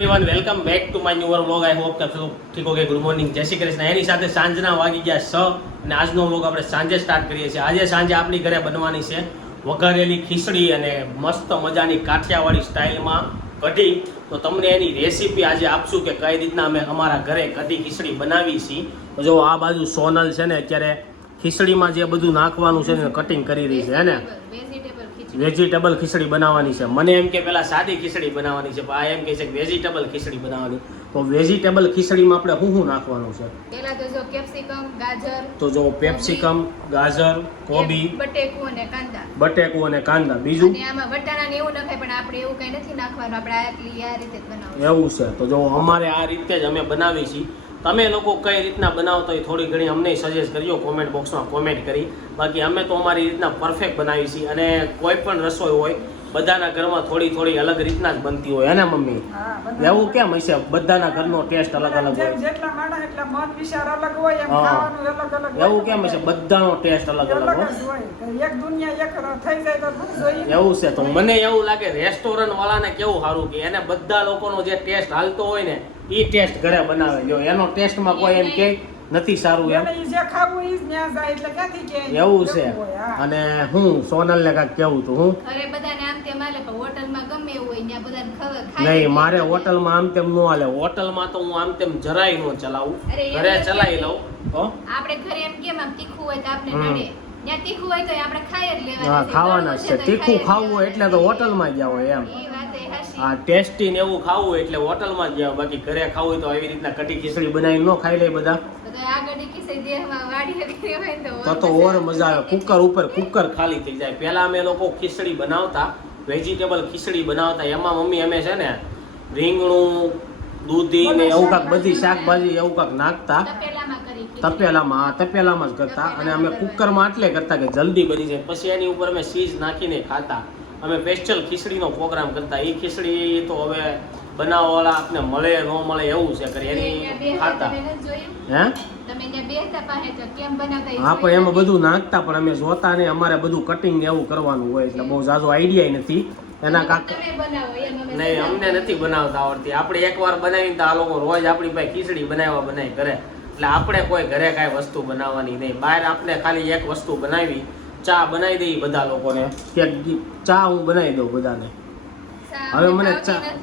Everyone welcome back to my newer vlog I hope કે ઠીક okay good morning જય શ્રી કૃષ્ણ એની સાથે સાંજના વાગી ગયા છ અને આજનો વ્લોગ આપણે સાંજે સ્ટાર્ટ કરીએ છીએ. આજે સાંજે આપણી ઘરે બનવાની છે વઘારેલી ખીચડી અને મસ્ત મજાની કાઠિયાવાડી સ્ટાઇલમાં કઢી. તો તમને એની રેસીપી આજે આપશું કે કઈ રીતના અમે અમારા ઘરે કઢી ખીચડી બનાવી છીએ. તો જો આ બાજુ સોનલ છે ને, અત્યારે ખીચડીમાં જે બધું નાખવાનું છે ને કટિંગ કરી રહી છે, હે ને? વેજીટેબલ ખીચડી બનાવવાની છે. મને એમ કે પેલા સાદી ખીચડી બનાવવાની છે પણ આ એમ કહે છે કે વેજીટેબલ ખીચડી બનાવવાની. તો વેજીટેબલ ખીચડીમાં આપણે શું શું નાખવાનું છે? પેલા તો જો કેપ્સિકમ ગાજર તો જો પેપ્સિકમ ગાજર કોબી બટેકું અને કાંદા. બટેકું અને કાંદા. બીજું? અને આમાં વટાણા એવું નખાય પણ આપણે એવું કઈ નથી નાખવાનું. આપણે આ રીતે જ બનાવવાનું. એવું છે. તો જો અમારે આ રીતે જ અમે બનાવી છીએ. તમે લોકો કઈ રીતના બનાવતા હોય થોડી ઘણી અમને સજેસ્ટ કરજો કોમેન્ટ બોક્સમાં કોમેન્ટ કરી. બાકી અમે તો અમારી રીતના પરફેક્ટ બનાવી છીએ અને કોઈ પણ રસોઈ હોય બધાના ઘરમાં થોડી થોડી અલગ રીતના જ બનતી હોય હે ને મમ્મી? એવું કેમ હશે? બધાના ઘરનો ટેસ્ટ અલગ અલગ હોય. એવું કેમ હશે? બધાનો ટેસ્ટ અલગ અલગ હોય. એવું છે તો મને એવું લાગે રેસ્ટોરન્ટ વાળાને કેવું સારું કે એને બધા લોકોનો જે ટેસ્ટ હાલતો હોય ને એ ટેસ્ટ ઘરે બનાવે. જો એનો ટેસ્ટમાં કોઈ એમ કે નથી સારું એમ. જે જ એવું છે. અને હું સોનલને કાંઈક કેવું તું હું? ઘરે બધાને આમ તેમ હોટલમાં ગમે એવું હોય ત્યાં બધાને નહીં મારે હોટલમાં આમ તેમ ન હાલે. હોટલમાં તો હું આમ તેમ જરાય ન ચલાવું. ઘરે ચલાવી લઉં. તો આપણે ઘરે એમ કેમ આમ તીખું હોય તો આપણે નડે. ત્યાં તીખું હોય તો આપણે ખાઈ જ લેવાનું ખાવાના જ છે તીખું ખાવું હોય એટલે તો. હોટલમાં ગયા હોય એમ. આ ટેસ્ટી ને એવું ખાવું એટલે હોટલમાં જ જાવ બાકી ઘરે ખાવું હોય તો આવી રીતના કટી ખીચડી બનાવી ન ખાઈ લે બધા. તો તો ઓર મજા આવે. કુકર ઉપર કુકર ખાલી થઈ જાય. પહેલા અમે લોકો ખીચડી બનાવતા વેજીટેબલ ખીચડી બનાવતા. એમાં મમ્મી અમે છે ને રીંગણું દૂધી ને એવું કાંક બધી શાકભાજી એવું કાંક નાખતા. તપેલામાં તપેલામાં જ કરતા. અને અમે કુકરમાં એટલે કરતા કે જલ્દી બની જાય. પછી એની ઉપર અમે ચીઝ નાખીને ખાતા. અમે સ્પેશિયલ ખીચડીનો પ્રોગ્રામ કરતા. એ ખીચડી તો હવે બનાવવાવાળા આપને મળે ન મળે એવું છે. કરી એની ખાતા? હે? હા પણ એમાં બધું નાખતા પણ અમે જોતા ને અમારે બધું કટિંગ એવું કરવાનું હોય એટલે બહુ ઝાઝો આઈડિયા નથી. એના કાક નહીં અમને નથી બનાવતા આવડતી. આપણે એકવાર બનાવીને તો આ લોકો રોજ આપણી પાસે ખીચડી બનાવવા બનાવી કરે એટલે આપણે કોઈ ઘરે કાંઈ વસ્તુ બનાવવાની નહીં. બહાર આપણે ખાલી એક વસ્તુ બનાવી ચા બનાવી દઈએ બધા લોકોને. કે ચા હું બનાવી દઉં બધાને. હવે મને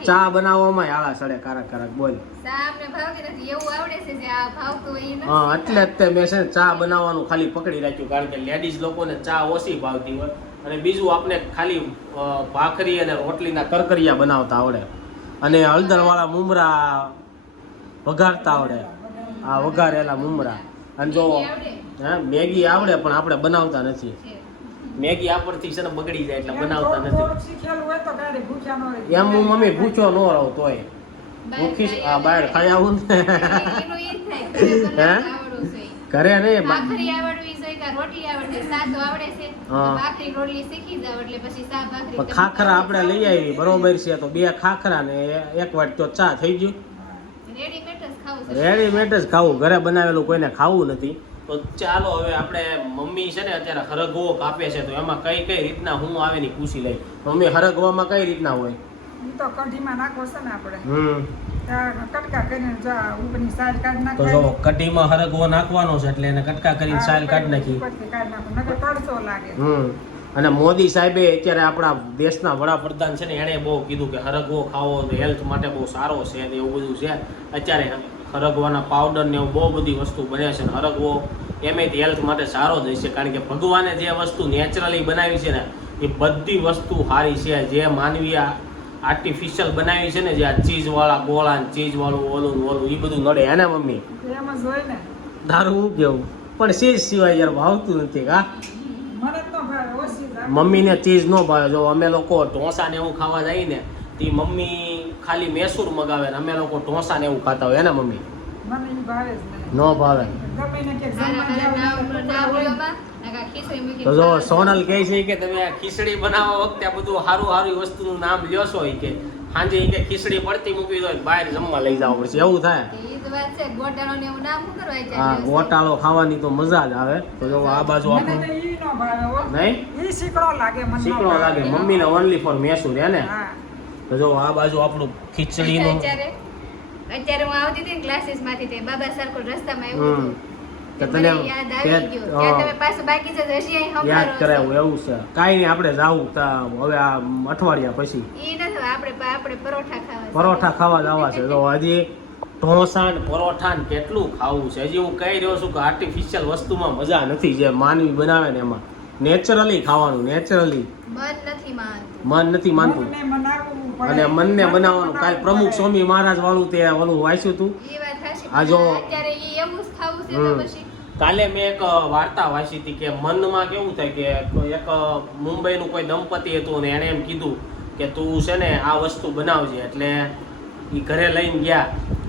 ચા બનાવવામાં આળા સડે કારક કારક બોલ. હા એટલે જ મેં છે ચા બનાવવાનું ખાલી પકડી રાખ્યું કારણ કે લેડીઝ લોકોને ચા ઓછી ભાવતી હોય. અને બીજું આપણે ખાલી ભાખરી અને રોટલીના કરકરિયા બનાવતા આવડે. અને હળદરવાળા મુમરા વઘારતા આવડે. આ વઘારેલા મુમરા. અને જો હા હે મેગી આવડે પણ આપણે બનાવતા નથી. મેગી આપણથી છે ને બગડી જાય એટલે બનાવતા નથી. થોડુંક શીખેલું હોય તો ક્યારેય ભૂખ્યા ન રહે. એમ હું મમ્મી ભૂચો ન રહું તોય. ભૂખીશ ભૂખી આ બહાર ખાઈ આવું ને. એનું ઈ જ થાય ઘરે નહીં બા- ભાખરી આવડવી જોઈએ કે રોટલી આવડે? સા આવડે છે. ભાખરી રોટલી શીખી જાવ એટલે પછી સા ભાખરી પણ ખાખરા આપણે લઈ આવી બરોબર છે તો બે ખાખરા ને એક વાટ તો ચા થઈ ગયું. રેડીમેડ જ ખાવું. ઘરે બનાવેલું કોઈને ખાવું નથી. તો ચાલો હવે આપણે મમ્મી છે ને અત્યારે હરગવો કાપે છે તો એમાં કઈ કઈ રીતના હું આવે ની પૂછી લઈ મમ્મી હરગવામાં કઈ રીતના હોય? તો કઢીમાં નાખો છે ને આપણે. હમ. કટકા કરીને જો ઉપરની સાઈડ કાઢી તો કઢીમાં હરગવો નાખવાનો છે એટલે એને કટકા કરીને સાલ કાઢી નાખી. નકર લાગે. હમ. અને મોદી સાહેબે અત્યારે આપણા દેશના વડાપ્રધાન છે ને એણે બહુ કીધું કે હરગવો ખાવો હેલ્થ માટે બહુ સારો છે ને એવું બધું છે. અત્યારે હરગવાના પાવડર ને એવું બહુ બધી વસ્તુ બને છે ને હરગવો એમ હેલ્થ માટે સારો જ હશે કારણ કે ભગવાને જે વસ્તુ નેચરલી બનાવી છે ને એ બધી વસ્તુ સારી છે. જે માનવીય આર્ટિફિશિયલ બનાવી છે ને જે આ ચીઝવાળા ગોળા ચીજવાળું ચીઝવાળું ઓલું ઓલું એ બધું નડે હે ને મમ્મી? દારૂ હું કેવું? પણ ચીઝ સિવાય યાર ભાવતું નથી કા. મમ્મીને ચીઝ ન ભાવે. જો અમે લોકો ઢોસા ને એવું ખાવા જઈએ ને તે મમ્મી ખાલી મેસૂર મગાવે ને અમે લોકો ઢોસા ને એવું ખાતા હોય ને મમ્મી? નો. ભાવે. તો જો સોનલ કહે છે કે તમે આ ખીચડી બનાવવા વખતે આ બધું સારું સારું વસ્તુનું નામ લ્યો છો કે સાંજે કે ખીચડી પડતી મૂકી દો બહાર જમવા લઈ જવા પડશે. એવું થાય? ઈ જ વાત છે ગોટાળો ને એવું નામ શું કરવા હા ગોટાળો ખાવાની તો મજા જ આવે. તો જો આ બાજુ આપણું તો ઈ ન ભાવે હો. નહીં? ઈ લાગે મને ન ઓનલી ફોર મેસૂર હે ને? હા. તો જો આ બાજુ આપણું ખીચડીનું અત્યારે અત્યારે હું આવતી હતી ક્લાસીસમાંથી તે બાબા સરકોલ રસ્તામાં એવું તો તને યાદ આવી ગયું. ત્યાં તમે પાછું બાકી છે તો હજી અહીં યાદ કરાવું એવું છે. કાંઈ નહીં આપણે જાવું તા હવે આ અઠવાડિયા પછી. ઈ નથી આપણે આપણે પરોઠા ખાવા છે. પરોઠા ખાવા જવા છે. તો હજી ઢોસા ને પરોઠા ને કેટલું ખાવું છે. હજી હું કહી રહ્યો છું કે આર્ટિફિશિયલ વસ્તુમાં મજા નથી જે માનવી બનાવે ને એમાં. નેચરલી ખાવાનું નેચરલી મન નથી માનતું. મન નથી માનતું. અને મનને બનાવવાનું. કાલ પ્રમુખ સ્વામી મહારાજ વાળું તે ઓલું વાંચ્યું હતું એ આ જો- તો. કાલે મેં એક વાર્તા વાંચી હતી કે મનમાં કેવું થાય કે એક મુંબઈનું કોઈ દંપતી હતું ને એણે એમ કીધું કે તું છે ને આ વસ્તુ બનાવજે. એટલે એ ઘરે લઈને ગયા.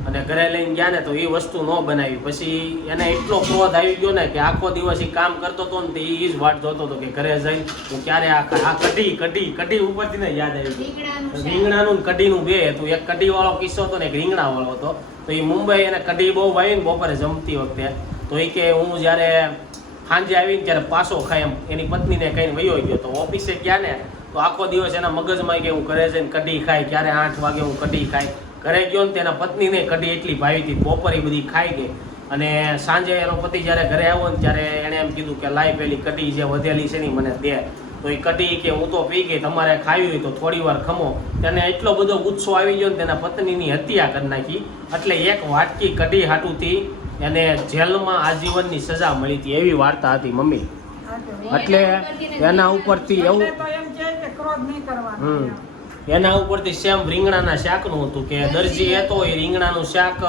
અને ઘરે લઈને ગયા ને તો એ વસ્તુ ન બનાવી. પછી એને એટલો ક્રોધ આવી ગયો ને કે આખો દિવસ એ કામ કરતો હતો ને તો એ જ વાટ જોતો હતો કે ઘરે જઈ હું ક્યારે આ કઢી કઢી કઢી ઉપરથી ને યાદ આવી ગયું. રીંગણાનું ને કઢીનું બે હતું. એક કઢી વાળો કિસ્સો હતો ને એક રીંગણા વાળો હતો. તો એ મુંબઈ એને કઢી બહુ ભાવી ને બપોરે જમતી વખતે. તો એ કે હું જ્યારે સાંજે આવીને ત્યારે પાછો ખાય એમ એની પત્નીને કહીને વયો ગયો. તો ઓફિસે ગયા ને તો આખો દિવસ એના મગજમાં કે હું ઘરે જઈને કઢી ખાય ક્યારે આઠ વાગે હું કઢી ખાય ઘરે ગયો ને તેના પત્નીને કઢી એટલી ભાવી હતી બપોરે બધી ખાઈ ગઈ. અને સાંજે એનો પતિ જ્યારે ઘરે આવ્યો ને ત્યારે એણે એમ કીધું કે લાઈ પેલી કઢી જે વધેલી છે ને મને દે. તો એ કઢી કે હું તો પી ગઈ તમારે ખાવી હોય તો થોડી વાર ખમો. તેને એટલો બધો ગુસ્સો આવી ગયો ને તેના પત્નીની હત્યા કરી નાખી. એટલે એક વાટકી કઢી હાટુથી એને જેલમાં આજીવનની સજા મળી હતી એવી વાર્તા હતી મમ્મી. એટલે એના ઉપરથી એવું હમ. એના ઉપરથી સેમ રીંગણાના શાકનું હતું કે દરજી હતો, એ રીંગણાનું શાક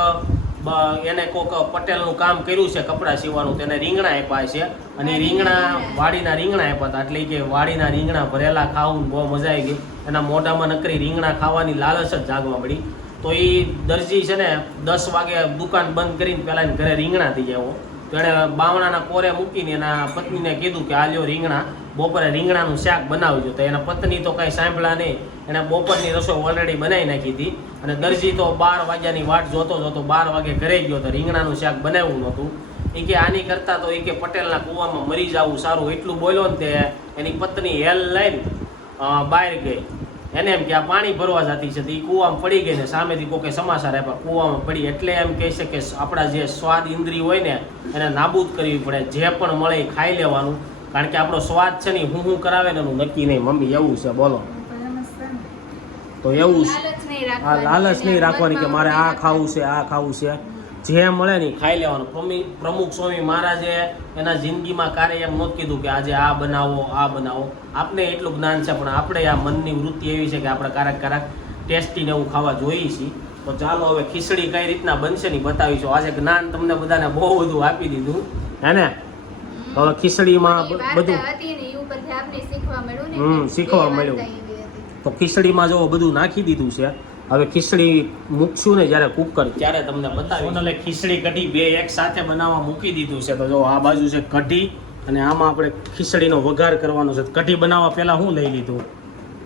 એને કોક પટેલનું કામ કર્યું છે કપડાં સીવવાનું, તેને રીંગણા આપ્યા છે. અને રીંગણા વાડીના રીંગણા આપ્યા હતા. એટલે કે વાડીના રીંગણા ભરેલા ખાવું બહુ મજા આવી ગઈ. એના મોઢામાં નકરી રીંગણા ખાવાની લાલચ જ જાગવા મળી. તો એ દરજી છે ને દસ વાગે દુકાન બંધ કરીને પહેલાં ઘરે રીંગણા થઈ જાય તો એણે બાવણાના કોરે મૂકીને એના પત્નીને કીધું કે આ લ્યો રીંગણા. બપોરે રીંગણાનું શાક બનાવજો. તો એના પત્ની તો કાંઈ સાંભળ્યા નહીં. એણે બપોરની રસોઈ ઓલરેડી બનાવી નાખી હતી. અને દરજી તો બાર વાગ્યાની વાટ જોતો જોતો બાર વાગે ઘરે ગયો તો રીંગણાનું શાક બનાવ્યું નહોતું. એ કે આની કરતાં તો એ કે પટેલના કૂવામાં મરી જવું, સારું એટલું બોલ્યો ને તે એની પત્ની હેલ લઈને બહાર ગઈ. એને એમ કે આ પાણી ભરવા જતી છે એ કૂવામાં પડી ગઈ ને સામેથી કોકે સમાચાર આપ્યા, કૂવામાં પડી. એટલે એમ કહે છે કે આપણા જે સ્વાદ ઇન્દ્રિય હોય ને, એને નાબૂદ કરવી પડે, જે પણ મળે એ ખાઈ લેવાનું. કારણ કે આપણો સ્વાદ છે ને હું હું કરાવે ને એનું નક્કી નહીં, મમ્મી એવું છે, બોલો. તો એવું જ લાલચ નહીં આ રાખવાની લાલચ નહીં રાખવાની કે મારે આ ખાવું છે આ ખાવું છે. જે મળે ને ખાઈ લેવાનું. પ્રમી પ્રમુખ સ્વામી મહારાજે એના જિંદગીમાં કારે એમ નહોતું કીધું કે આજે આ બનાવો આ બનાવો. આપને એટલું જ્ઞાન છે પણ આપણે આ મનની વૃત્તિ એવી છે કે આપણે ક્યારેક ક્યારેક ટેસ્ટીને એવું ખાવા જોઈએ છીએ. તો ચાલો હવે ખીચડી કઈ રીતના બનશે ને બતાવીશું. આજે જ્ઞાન તમને બધાને બહુ બધું આપી દીધું. હે ને? હવે ખીચડીમાં બધું શીખવા મળ્યું તો ખીચડીમાં જો બધું નાખી દીધું છે હવે ખીચડી મૂકશું ને જ્યારે કુકર ત્યારે તમને બતાવી એટલે ખીચડી કઢી બે એક સાથે બનાવવા મૂકી દીધું છે. તો જો આ બાજુ છે કઢી અને આમાં આપણે ખીચડીનો વઘાર કરવાનો છે. કઢી બનાવવા પહેલા શું લઈ લીધું?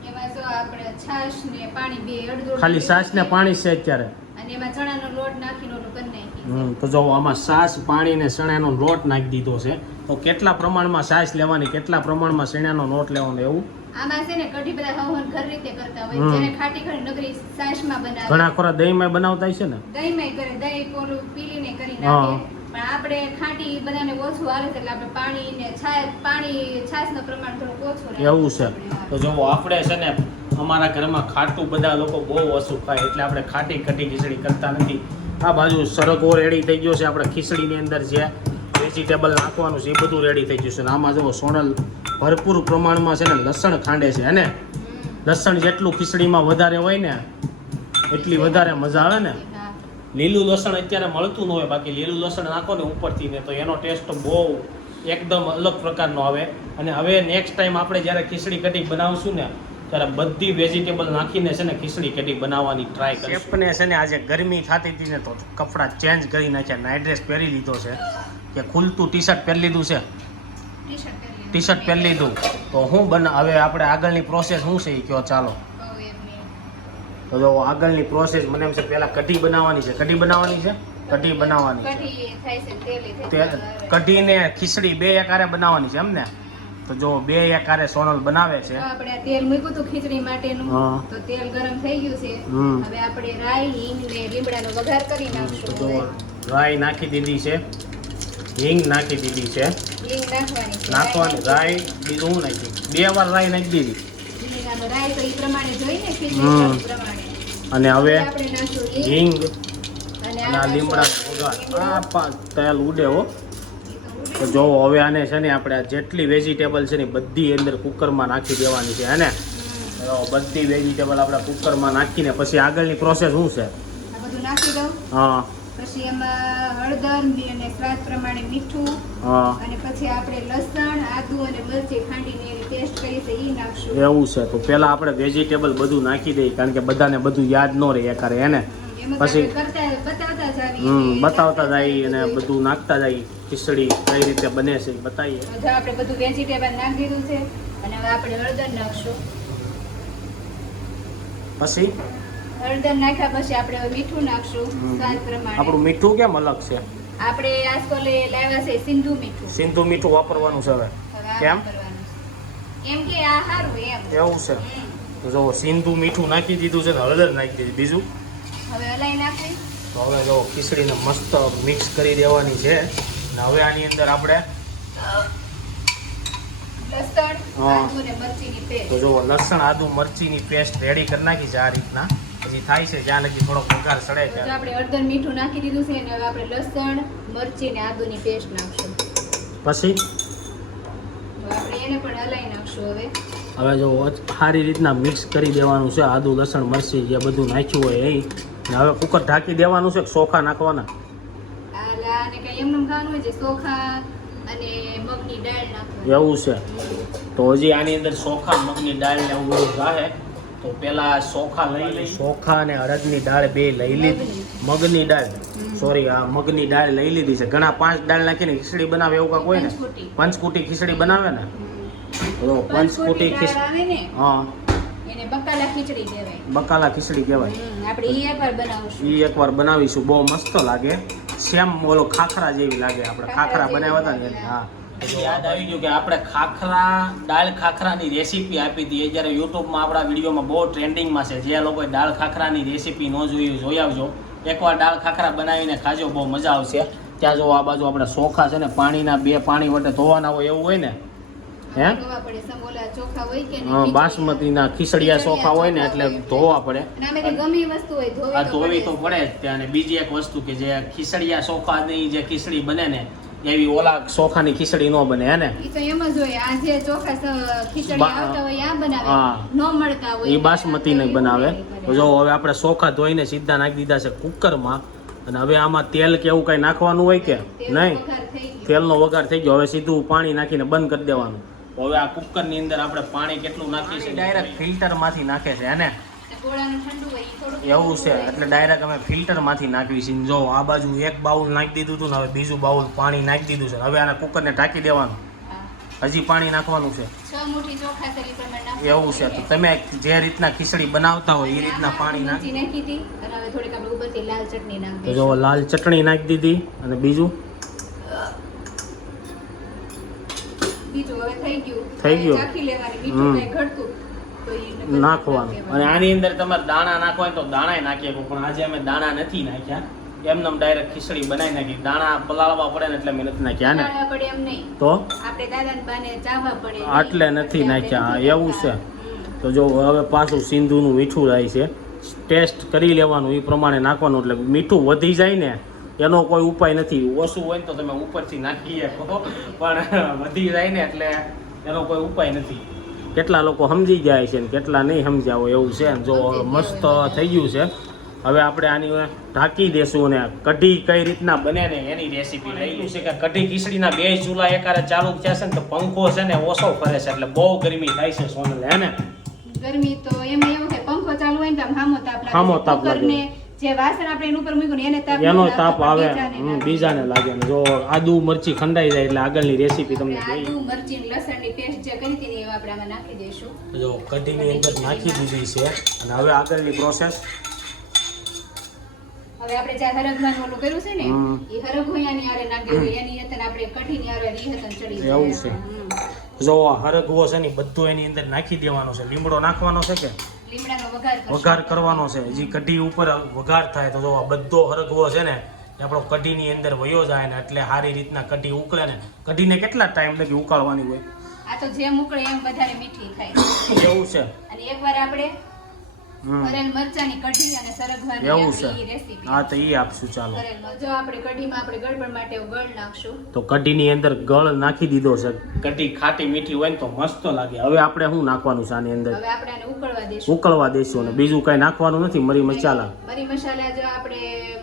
એમાં જો આપણે છાશ ને પાણી બે અડધું ખાલી છાશ ને પાણી છે અત્યારે? અને એમાં ચણાનો લોટ નાખીને ઓલું કરી નાખી. હમ, તો જો આમાં સાસ પાણી ને ચણાનો લોટ નાખી દીધો છે. તો કેટલા પ્રમાણમાં સાસ લેવાની કેટલા પ્રમાણમાં ચણાનો લોટ લેવાનો એવું? આમાં છે ને કઢી બધા હવન ઘર રીતે કરતા હોય. હમ. ખાટી ખરી નગરી છાશમાં બનાવે. ઘણા ખરા દહીંમાં બનાવતા હશે ને? દહીંમાંય કરે દહીં પોલું પીલીને કરી નાખે. પણ આપણે ખાટી બધાને ઓછું આવે એટલે આપણે પાણી ને છાશ પાણી છાશનું પ્રમાણ થોડુંક ઓછું એવું છે. તો જો આપણે છે ને અમારા ઘરમાં ખાટું બધા લોકો બહુ ઓછું ખાય એટલે આપણે ખાટી ખટી ખીચડી કરતા નથી. આ બાજુ સરગવો રેડી થઈ ગયો છે. આપણે ખીચડીની અંદર જે વેજીટેબલ નાખવાનું છે, એ બધું રેડી થઈ જશે આમાં જો સોનલ ભરપૂર પ્રમાણમાં છે ને લસણ ખાંડે છે. અને લસણ જેટલું ખીચડીમાં વધારે હોય ને, એટલી વધારે મજા આવે ને. લીલું લસણ અત્યારે મળતું ન હોય, બાકી લીલું લસણ નાખો ને ઉપરથી ને, તો એનો ટેસ્ટ બહુ એકદમ અલગ પ્રકારનો આવે. અને હવે નેક્સ્ટ ટાઈમ આપણે જ્યારે ખીચડી કઢી બનાવશું ને, ત્યારે બધી વેજીટેબલ નાખીને છે ને ખીચડી કઢી બનાવવાની ટ્રાય કરીશું. શેફને છે ને આજે ગરમી થતી હતી ને, તો કપડાં ચેન્જ કરી નાખ્યા. નાઇટ ડ્રેસ પહેરી લીધો છે. કે ખુલતું ટી શર્ટ પહેરી લીધું છે. ટી શર્ટ પહેરી લીધું. તો હું બના હવે આપણે આગળની પ્રોસેસ શું છે એ કયો? ચાલો. તો જો આગળની પ્રોસેસ મને એમ છે પહેલા કઢી બનાવવાની છે. કઢી બનાવવાની છે? કઢી બનાવવાની છે. કઢી ખીચડી બે એકારે બનાવવાની છે એમ ને? તો જો બે એકારે સોનલ બનાવે છે. આપણે તેલ મૂક્યું હતું ખીચડી માટેનું. તો તેલ ગરમ થઈ ગયું છે. હવે આપણે રાઈ હિંગ ને લીમડાનો વઘાર કરી નાખશું રાઈ નાખી દીધી છે. હિંગ નાખી દીધી છે. નાખવાની રાઈ બીજું હું નાખી બે વાર રાઈ નાખી દીધી. અને હવે હિંગ અને આ લીમડા આ તેલ ઉડે હો. તો જો હવે આને છે ને આપણે આ જેટલી વેજીટેબલ છે ને બધી અંદર કુકરમાં નાખી દેવાની છે હે બધી વેજીટેબલ આપણે કુકરમાં નાખીને પછી આગળની પ્રોસેસ શું છે? હા. પછી એમાં હળદર અને સ્વાદ પ્રમાણે મીઠું. અને પછી આપણે લસણ આદુ અને મરચી ખાંડીને એની પેસ્ટ કરી છે એ નાખશું. એવું છે. તો પહેલા આપણે વેજીટેબલ બધું નાખી દઈએ કારણ કે બધાને બધું યાદ ન રહે એકારે હે ને? પછી- બતાવતા જાય અને બધું નાખતા જાય ખીચડી કઈ રીતે બને છે બતાવીએ. આપણે બધું વેજીટેબલ નાખી દીધું છે અને હવે આપણે હળદર નાખશું. પછી? હળદર નાખ્યા પછી આપણે હવે મીઠું નાખશું સ્વાદ પ્રમાણે. આપણું મીઠું કેમ અલગ છે? આપણે આજકાલે લાવ્યા છે સિંધુ મીઠું. સિંધુ મીઠું વાપરવાનું છે હવે. કેમ? કેમ? કે આ સારું એમ. એવું છે. તો જો સિંધુ મીઠું નાખી દીધું છે ને હળદર નાખી દીધી. બીજું? હવે હલાઈ નાખી તો હવે જો ખીચડીને મસ્ત મિક્સ કરી દેવાની છે. ને હવે આની અંદર આપણે લસણ. આદુ અને મરચીની પેસ્ટ. તો જો લસણ આદુ મરચીની પેસ્ટ રેડી કરી નાખી છે આ રીતના. પછી થાય છે જ્યાં લગી થોડો વઘાર સડે છે. આપણે હળદર મીઠું નાખી દીધું છે અને હવે આપણે લસણ મરચી ને આદુની પેસ્ટ નાખશું. પછી? આપણે એને પણ હલાઈ નાખશું હવે. હવે જો સારી રીતના મિક્સ કરી દેવાનું છે આદુ લસણ મરચી જે બધું નાખ્યું હોય એ. હવે કુકર ઢાંકી દેવાનું છે સોખા નાખવાના? આ કઈ એમનેમ ખાવાનું હોય છે ચોખા અને મગની દાળ નાખવાની. એવું છે. તો હજી આની અંદર ચોખા મગની દાળ ને એવું બધું જાહે. તો પેલા ચોખા લઈ લઈ. ચોખા અને અડદની દાળ બે લઈ લીધી. મગની દાળ. સોરી આ મગની દાળ લઈ લીધી છે. ઘણા પાંચ દાળ નાખીને ખીચડી બનાવે એવું કાંઈક હોય ને? પંચકુટી. ખીચડી બનાવે ને? તો પંચકુટી ખીચડી આવે હા. બકાલા ખીચડી કહેવાય. એ એકવાર બનાવીશું. બહુ મસ્ત લાગે. સેમ ઓલો ખાખરા જેવી લાગે. આપણે ખાખરા ખાખરા બનાવ્યા હતા ને હા. યાદ આવી ગયું કે આપણે ખાખરા દાળ ખાખરાની રેસીપી આપી હતી. એ જ્યારે યુટ્યુબમાં આપણા વિડીયોમાં બહુ ટ્રેન્ડિંગમાં છે. જે લોકોએ દાળ ખાખરાની રેસીપી ન જોયું જોઈ આવજો. એકવાર દાળ ખાખરા બનાવીને ખાજો બહુ મજા આવશે. ત્યાં જો આ બાજુ આપણે ચોખા છે ને પાણીના બે પાણી વટે ધોવાના હોય એવું હોય ને હે. બાસમતીના ખીસડિયા ચોખા હોય ને એટલે ધોવા પડે. ધોવી આ તો ધોવી તો પડે જ. ત્યાં. અને બીજી એક વસ્તુ કે જે ખીસડિયા ચોખાની જે ખીસડી બને ને એવી ઓલા ચોખાની ખીચડી ન બને હે ને? ઈ તો એમ જ હોય આ જે ચોખા ખીચડી આવતા હોય આ બનાવે. હા. ન મળતા હોય એ બાસમતી નહીં બનાવે. તો જો હવે આપણે ચોખા ધોઈને સીધા નાખી દીધા છે કુકરમાં અને હવે આમાં તેલ કે એવું કઈ નાખવાનું હોય કે? નહીં. તેલનો વઘાર થઈ ગયો. હવે સીધું પાણી નાખીને બંધ કરી દેવાનું. હવે આ કુકરની અંદર આપણે પાણી કેટલું નાખીએ છીએ ડાયરેક્ટ ફિલ્ટરમાંથી નાખે છે હે ને? એવું છે એટલે ડાયરેક્ટ અમે ફિલ્ટરમાંથી નાખવી છે જો આ બાજુ એક બાઉલ નાખી દીધું હતું ને હવે બીજું બાઉલ પાણી નાખી દીધું છે. હવે આને કુકરને ઢાંકી દેવાનું. હજી પાણી નાખવાનું છે. એવું છે તો તમે જે રીતના ખીચડી બનાવતા હોય એ રીતના પાણી નાખ જો લાલ ચટણી નાખી દીધી. અને બીજું? થઈ ગયું. થઈ ગયું. નાખવાનું. અને આની અંદર તમારે દાણા નાખવા હોય તો દાણા નાખીએ પણ આજે અમે દાણા નથી નાખ્યા. એમને ડાયરેક્ટ ખીચડી બનાવી નાખી. દાણા પલાળવા પડે ને એટલે મેં નથી નાખ્યા ને તો? આટલે નથી નાખ્યા. એવું છે. તો જો હવે પાછું સિંધુનું મીઠું થાય છે. ટેસ્ટ કરી લેવાનું એ પ્રમાણે નાખવાનું. એટલે મીઠું વધી જાય ને એનો કોઈ ઉપાય નથી. ઓછું હોય ને તો તમે ઉપરથી નાખી શકો. પણ વધી જાય ને એટલે એનો કોઈ ઉપાય નથી. કેટલા લોકો સમજી જાય છે ને કેટલા નહીં સમજ્યા હોય એવું છે જો મસ્ત થઈ ગયું છે. હવે આપણે આની ઢાંકી દેશું અને કઢી કઈ રીતના બને ને એની રેસીપી લઈ છે કે કઢી ખીચડીના બે ચૂલા એકારે ચાલુ થયા છે ને તો પંખો છે ને ઓછો ફરે છે એટલે બહુ ગરમી થાય છે સોનલ હે ને? ગરમી તો એમ એવું કે પંખો ચાલુ હોય ને હામો તાપ લાગે. જે વાસણ આપણે એનું ઉપર મૂક્યું ને એને તાપ એનો તાપ આવે. બીજાને લાગે. ને જો આદુ મરચી ખંડાઈ જાય એટલે આગળની રેસીપી તમને આદુ મરચી ને લસણની પેસ્ટ જે કરી હતી ને એ આપણે આમાં નાખી દઈશું. જો કઢીની અંદર નાખી દીધી છે. અને હવે આગળની પ્રોસેસ હવે આપણે જે હરગવાનું ઓલું કર્યું છે ને. એ હરગોયાની આરે નાખ્યું એની હતન આપણે કઢીની આરે રીહતન ચડી જાય. એવું છે. જો હરગવો છે ને બધું એની અંદર નાખી દેવાનો છે. લીમડો નાખવાનો છે કે? વઘાર કરવાનો છે. હજી કઢી ઉપર વઘાર થાય તો જો આ બધો હરગવો છે ને એ આપણો કઢીની અંદર વયો જાય ને એટલે સારી રીતના કઢી ઉકળે ને. કઢીને કેટલા ટાઈમ લગી ઉકાળવાની હોય? આ તો જેમ ઉકળે એમ વધારે મીઠી થાય. એવું છે. અને એકવાર આપણે ફરેલ મરચાની કઢી અને સરગવાની એવું છે. રેસીપી હા તો ઈ આપશું ચાલો. જો આપણે કઢીમાં આપણે ગળપણ માટે ગળ નાખશું. તો કઢીની અંદર ગળ નાખી દીધો છે. કઢી ખાટી મીઠી હોય ને તો મસ્ત લાગે. હવે આપણે શું નાખવાનું છે આની અંદર? હવે આપણે આને ઉકળવા દેશું. ઉકળવા દેશું અને બીજું કઈ નાખવાનું નથી મરી મસાલા. મરી મસાલા જો આપણે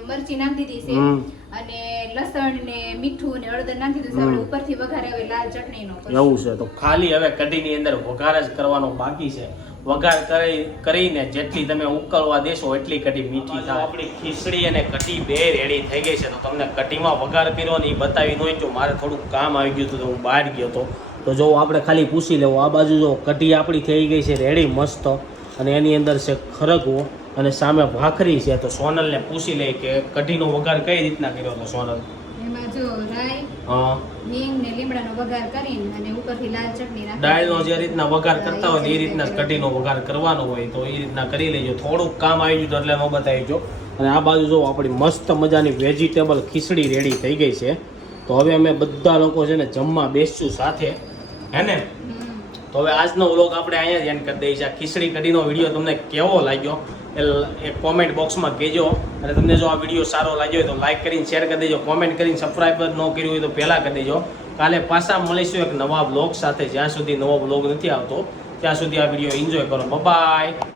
મરચી નાખી દીધી છે અને લસણ ને મીઠું ને હળદર નાખી દીધું. આપણે ઉપરથી વઘાર હવે લાલ ચટણીનો. એવું છે. તો ખાલી હવે કઢીની અંદર વઘાર જ કરવાનો બાકી છે. વઘાર કરી કરીને જેટલી તમે ઉકળવા દેશો એટલી કઢી મીઠી થાય. આપણી ખીચડી અને કઢી બે રેડી થઈ ગઈ છે તો તમને કઢીમાં વઘાર કર્યો ને એ બતાવી ન તો મારે થોડુંક કામ આવી ગયું હતું તો હું બહાર ગયો હતો. તો જો આપણે ખાલી પૂછી લેવું આ બાજુ જો કઢી આપણી થઈ ગઈ છે રેડી મસ્ત. અને એની અંદર છે ખરગવો અને સામે ભાખરી છે તો સોનલને પૂછી લે કે કઢીનો વઘાર કઈ રીતના કર્યો હતો સોનલ? હિંગ ને લીમડાનો વઘાર કરીને અને ઉપરથી લાલ ચટણી નાખી દાળનો જે રીતના વઘાર કરતા હોય એ રીતના કઢીનો વઘાર કરવાનો હોય તો એ રીતના કરી લેજો. થોડુંક કામ આવી ગયું તો એટલે ન બતાવી જો અને આ બાજુ જો આપણી મસ્ત મજાની વેજીટેબલ ખીચડી રેડી થઈ ગઈ છે. તો હવે અમે બધા લોકો છે ને જમવા બેસશું સાથે. હે ને. તો હવે આજનો વ્લોગ આપણે અહીંયા જ એન્ડ કરી દઈએ છીએ. ખીચડી કઢીનો વીડિયો તમને કેવો લાગ્યો એ એ કોમેન્ટ બોક્સમાં કહેજો. અને તમને જો આ વીડિયો સારો લાગ્યો હોય તો લાઈક કરીને શેર કરી દેજો. કોમેન્ટ કરીને સબસ્ક્રાઈબ ન કર્યું હોય તો પહેલાં કરી દેજો. કાલે પાછા મળીશું એક નવા બ્લોગ સાથે. જ્યાં સુધી નવો બ્લોગ નથી આવતો, ત્યાં સુધી આ વીડિયો એન્જોય કરો. બાય